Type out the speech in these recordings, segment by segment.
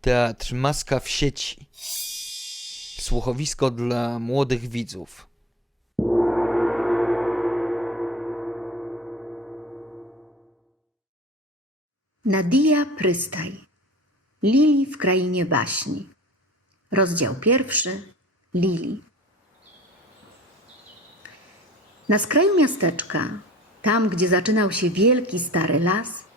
Teatr Maska w sieci. Słuchowisko dla młodych widzów. Nadia Prystaj. Lili w krainie baśni. Rozdział pierwszy. Lili. Na skraju miasteczka, tam gdzie zaczynał się wielki stary las,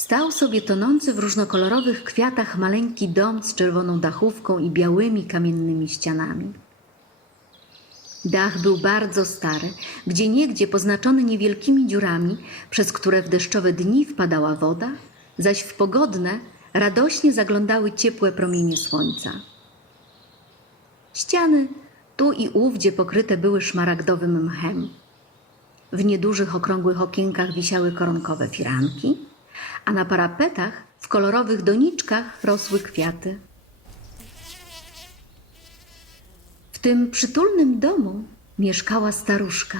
stał sobie tonący w różnokolorowych kwiatach maleńki dom z czerwoną dachówką i białymi kamiennymi ścianami. Dach był bardzo stary, gdzie niegdzie poznaczony niewielkimi dziurami, przez które w deszczowe dni wpadała woda, zaś w pogodne radośnie zaglądały ciepłe promienie słońca. Ściany tu i ówdzie pokryte były szmaragdowym mchem. W niedużych okrągłych okienkach wisiały koronkowe firanki, a na parapetach w kolorowych doniczkach rosły kwiaty. W tym przytulnym domu mieszkała staruszka,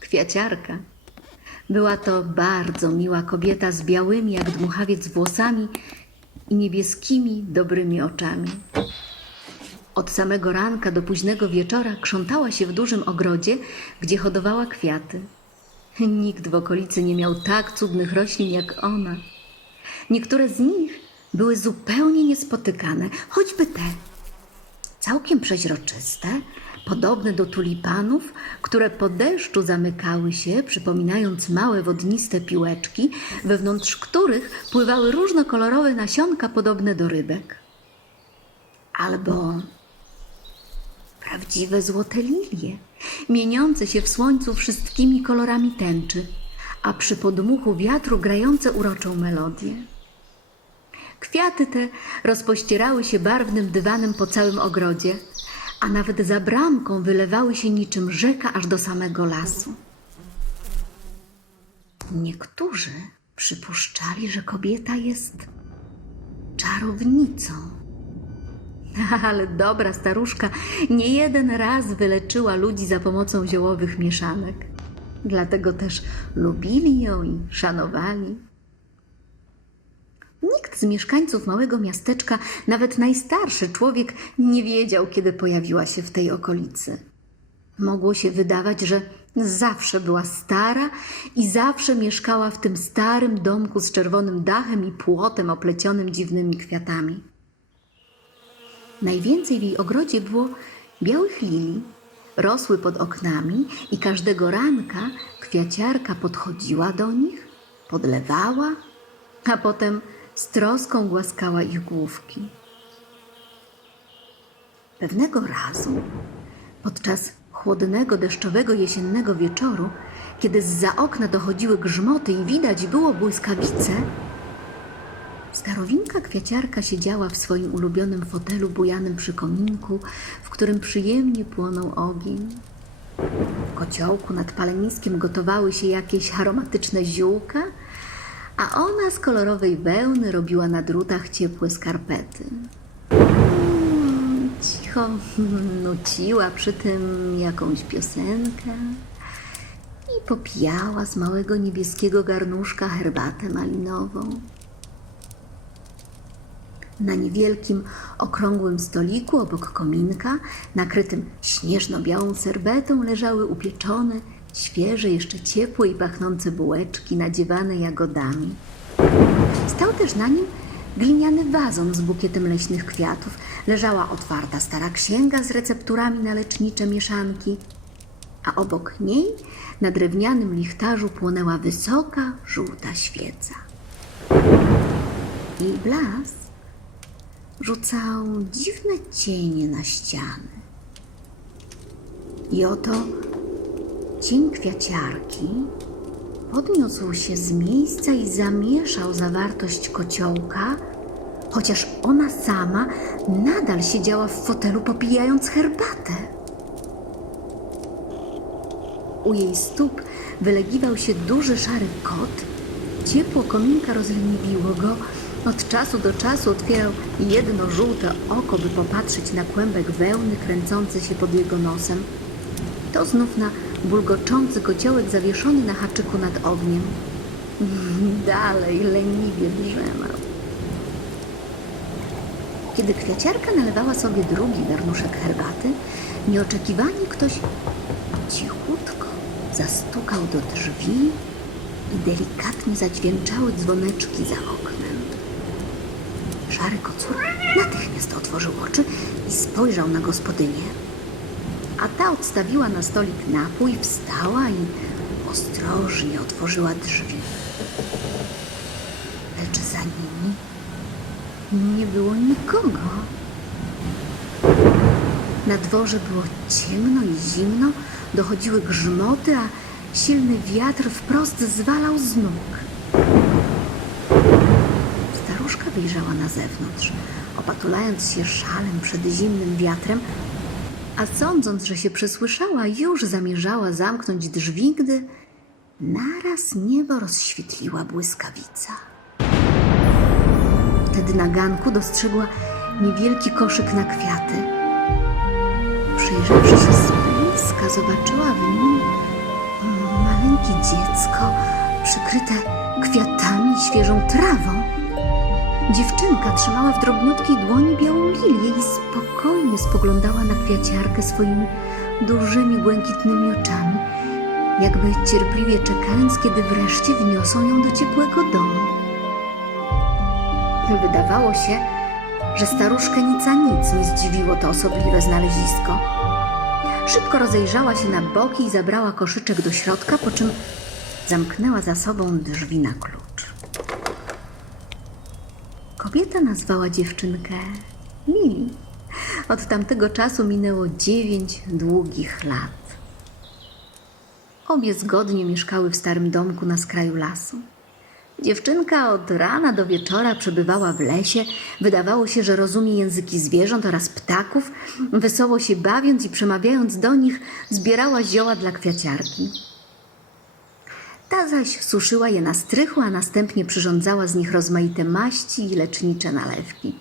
kwiaciarka. Była to bardzo miła kobieta z białymi jak dmuchawiec włosami i niebieskimi, dobrymi oczami. Od samego ranka do późnego wieczora krzątała się w dużym ogrodzie, gdzie hodowała kwiaty. Nikt w okolicy nie miał tak cudnych roślin jak ona. Niektóre z nich były zupełnie niespotykane, choćby te całkiem przeźroczyste, podobne do tulipanów, które po deszczu zamykały się, przypominając małe wodniste piłeczki, wewnątrz których pływały różnokolorowe nasionka podobne do rybek. Albo prawdziwe złote lilie, mieniące się w słońcu wszystkimi kolorami tęczy, a przy podmuchu wiatru grające uroczą melodię. Kwiaty te rozpościerały się barwnym dywanem po całym ogrodzie, a nawet za bramką wylewały się niczym rzeka aż do samego lasu. Niektórzy przypuszczali, że kobieta jest czarownicą. Ale dobra staruszka nie jeden raz wyleczyła ludzi za pomocą ziołowych mieszanek. Dlatego też lubili ją i szanowali. Nikt z mieszkańców małego miasteczka, nawet najstarszy człowiek, nie wiedział, kiedy pojawiła się w tej okolicy. Mogło się wydawać, że zawsze była stara i zawsze mieszkała w tym starym domku z czerwonym dachem i płotem oplecionym dziwnymi kwiatami. Najwięcej w jej ogrodzie było białych lilii. Rosły pod oknami i każdego ranka kwiaciarka podchodziła do nich, podlewała, a potem z troską głaskała ich główki. Pewnego razu, podczas chłodnego, deszczowego jesiennego wieczoru, kiedy zza okna dochodziły grzmoty i widać było błyskawice, Starowinka kwiaciarka siedziała w swoim ulubionym fotelu bujanym przy kominku, w którym przyjemnie płonął ogień. W kociołku nad paleniskiem gotowały się jakieś aromatyczne ziółka, a ona z kolorowej wełny robiła na drutach ciepłe skarpety. Mm, Cicho nuciła przy tym jakąś piosenkę i popijała z małego niebieskiego garnuszka herbatę malinową. Na niewielkim, okrągłym stoliku obok kominka, nakrytym śnieżno-białą serbetą, leżały upieczone, świeże, jeszcze ciepłe i pachnące bułeczki nadziewane jagodami. Stał też na nim gliniany wazon z bukietem leśnych kwiatów. Leżała otwarta stara księga z recepturami na lecznicze mieszanki, a obok niej na drewnianym lichtarzu płonęła wysoka, żółta świeca. Jej blask rzucał dziwne cienie na ściany. I oto cień kwiaciarki podniósł się z miejsca i zamieszał zawartość kociołka, chociaż ona sama nadal siedziała w fotelu popijając herbatę. U jej stóp wylegiwał się duży szary kot. Ciepło kominka rozleniwiło go. Od czasu do czasu otwierał jedno żółte oko, by popatrzeć na kłębek wełny kręcący się pod jego nosem. To znów na bulgoczący kociołek zawieszony na haczyku nad ogniem. Dalej leniwie drzemał. Kiedy kwiaciarka nalewała sobie drugi garnuszek herbaty, nieoczekiwanie ktoś cichutko zastukał do drzwi i delikatnie zadźwięczały dzwoneczki za oknem. Szary kocur natychmiast otworzył oczy i spojrzał na gospodynię. A ta odstawiła na stolik napój, wstała i ostrożnie otworzyła drzwi. Lecz za nimi nie było nikogo. Na dworze było ciemno i zimno, dochodziły grzmoty, a silny wiatr wprost zwalał z nóg. Staruszka wyjrzała na zewnątrz, opatulając się szalem przed zimnym wiatrem, a sądząc, że się przesłyszała, już zamierzała zamknąć drzwi, gdy naraz niebo rozświetliła błyskawica. Wtedy na ganku dostrzegła niewielki koszyk na kwiaty. Przyjrzawszy się z bliska, zobaczyła w nim maleńkie dziecko przykryte kwiatami i świeżą trawą. Dziewczynka trzymała w drobniutkiej dłoni białą lilię i spokojnie spoglądała na kwiaciarkę swoimi dużymi, błękitnymi oczami, jakby cierpliwie czekając, kiedy wreszcie wniosą ją do ciepłego domu. Wydawało się, że staruszkę nic a nic nie zdziwiło to osobliwe znalezisko. Szybko rozejrzała się na boki i zabrała koszyczek do środka, po czym zamknęła za sobą drzwi na klucz. Kobieta nazwała dziewczynkę Lili. Od tamtego czasu minęło dziewięć długich lat. Obie zgodnie mieszkały w starym domku na skraju lasu. Dziewczynka od rana do wieczora przebywała w lesie. Wydawało się, że rozumie języki zwierząt oraz ptaków. Wesoło się bawiąc i przemawiając do nich, zbierała zioła dla kwiaciarki. Ta zaś suszyła je na strychu, a następnie przyrządzała z nich rozmaite maści i lecznicze nalewki.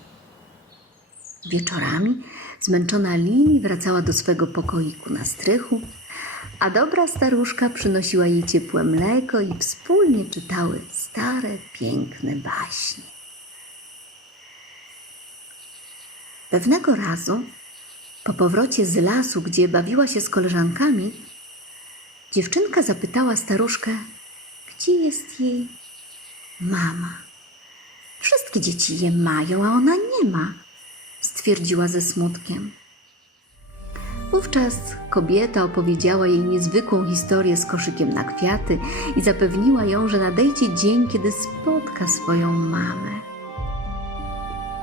Wieczorami zmęczona Lili wracała do swego pokoiku na strychu, a dobra staruszka przynosiła jej ciepłe mleko i wspólnie czytały stare, piękne baśnie. Pewnego razu, po powrocie z lasu, gdzie bawiła się z koleżankami, dziewczynka zapytała staruszkę, gdzie jest jej mama. Wszystkie dzieci je mają, a ona nie ma, stwierdziła ze smutkiem. Wówczas kobieta opowiedziała jej niezwykłą historię z koszykiem na kwiaty i zapewniła ją, że nadejdzie dzień, kiedy spotka swoją mamę.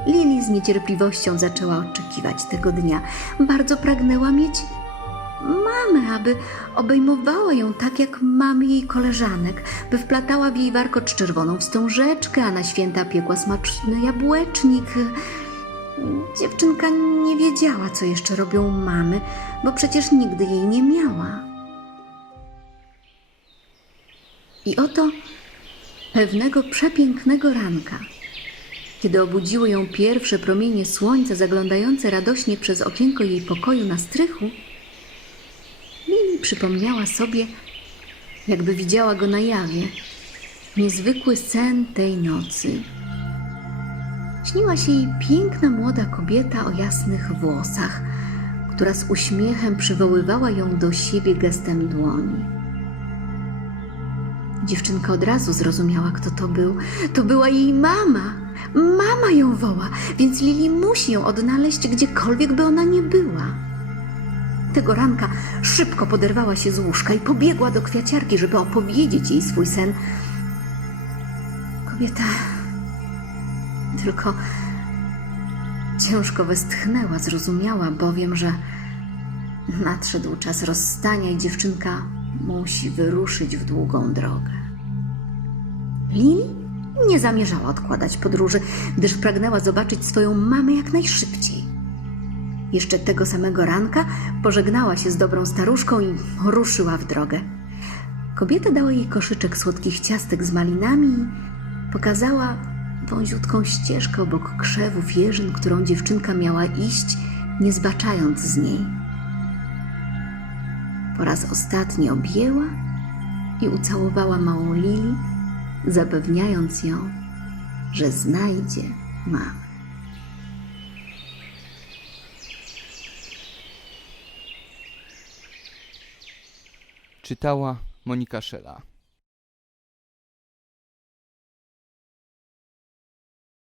Lili z niecierpliwością zaczęła oczekiwać tego dnia. Bardzo pragnęła mieć mamę, aby obejmowała ją tak jak mamy jej koleżanek, by wplatała w jej warkocz czerwoną wstążeczkę, a na święta piekła smaczny jabłecznik. Dziewczynka nie wiedziała, co jeszcze robią mamy, bo przecież nigdy jej nie miała. I oto pewnego przepięknego ranka, kiedy obudziły ją pierwsze promienie słońca zaglądające radośnie przez okienko jej pokoju na strychu, przypomniała sobie, jakby widziała go na jawie, niezwykły sen tej nocy. Śniła się jej piękna młoda kobieta o jasnych włosach, która z uśmiechem przywoływała ją do siebie gestem dłoni. Dziewczynka od razu zrozumiała, kto to był. To była jej mama. Mama ją woła, więc Lili musi ją odnaleźć gdziekolwiek by ona nie była. Tego ranka szybko poderwała się z łóżka i pobiegła do kwiaciarki, żeby opowiedzieć jej swój sen. Kobieta tylko ciężko westchnęła, zrozumiała bowiem, że nadszedł czas rozstania i dziewczynka musi wyruszyć w długą drogę. Lili nie zamierzała odkładać podróży, gdyż pragnęła zobaczyć swoją mamę jak najszybciej. Jeszcze tego samego ranka pożegnała się z dobrą staruszką i ruszyła w drogę. Kobieta dała jej koszyczek słodkich ciastek z malinami i pokazała wąziutką ścieżkę obok krzewów jeżyn, którą dziewczynka miała iść, nie zbaczając z niej. Po raz ostatni objęła i ucałowała małą Lili, zapewniając ją, że znajdzie mamę. Czytała Monika Szela.